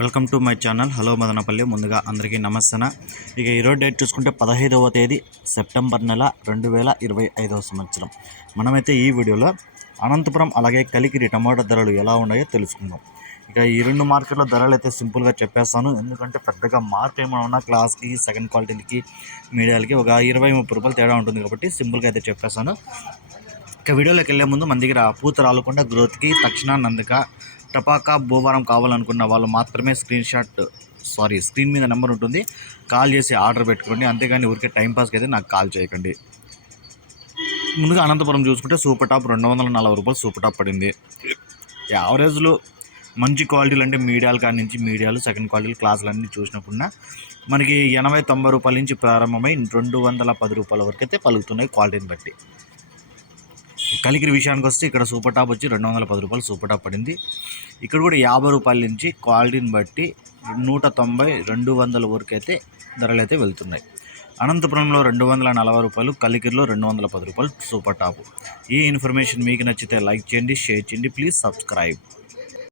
Welcome to my channel. Hello Madanapalle. ముందుగా అందరికీ నమస్తన. ఇక ఈరోజు డేట్ చూసుకుంటే పదహైదవ తేదీ సెప్టెంబర్ నెల రెండు వేల ఇరవై ఐదవ సంవత్సరం. మనమైతే ఈ వీడియోలో అనంతపురం అలాగే కలికిరి టమాటా ధరలు ఎలా ఉన్నాయో తెలుసుకుందాం. ఇక ఈ రెండు మార్కెట్లో ధరలు అయితే సింపుల్గా చెప్పేస్తాను. ఎందుకంటే పెద్దగా మార్క్ ఏమైనా ఉన్నా క్లాస్కి సెకండ్ క్వాలిటీకి మీడియాలకి ఒక ఇరవై ముప్పై రూపాయలు తేడా ఉంటుంది కాబట్టి సింపుల్గా అయితే చెప్పేస్తాను. ఇక వీడియోలోకి వెళ్ళే ముందు మన దగ్గర పూత రాలకుండా గ్రోత్కి తక్షణ నందుక టపాకా భూవారం కావాలనుకున్న వాళ్ళు మాత్రమే స్క్రీన్ షాట్ సారీ స్క్రీన్ మీద నెంబర్ ఉంటుంది. కాల్ చేసి ఆర్డర్ పెట్టుకోండి. అంతేగాని ఊరికే టైంపాస్కి అయితే నాకు కాల్ చేయకండి. ముందుగా అనంతపురం చూసుకుంటే సూపర్ టాప్ రెండు వందల నలభై రూపాయలు సూపర్ టాప్ పడింది. యావరేజ్లో మంచి క్వాలిటీలు అంటే మీడియాల కాడి నుంచి మీడియాలు సెకండ్ క్వాలిటీలు క్లాసులు అన్నీ చూసినప్పుడు మనకి ఎనభై తొంభై రూపాయల నుంచి ప్రారంభమై రెండు వందల పది రూపాయల వరకు అయితే పలుకుతున్నాయి క్వాలిటీని బట్టి. కలికిరి విషయానికి వస్తే ఇక్కడ సూపర్ టాప్ వచ్చి రెండు వందల పది రూపాయలు సూపర్ టాప్ పడింది. ఇక్కడ కూడా యాభై రూపాయల నుంచి క్వాలిటీని బట్టి నూట తొంభై రెండు వందల వరకు అయితే ధరలు అయితే వెళ్తున్నాయి. అనంతపురంలో రెండు వందల నలభై రూపాయలు కలికిరిలో రెండు వందల పది రూపాయలు సూపర్ టాప్. ఈ ఇన్ఫర్మేషన్ మీకు నచ్చితే లైక్ చేయండి షేర్ చేయండి ప్లీజ్ సబ్స్క్రైబ్.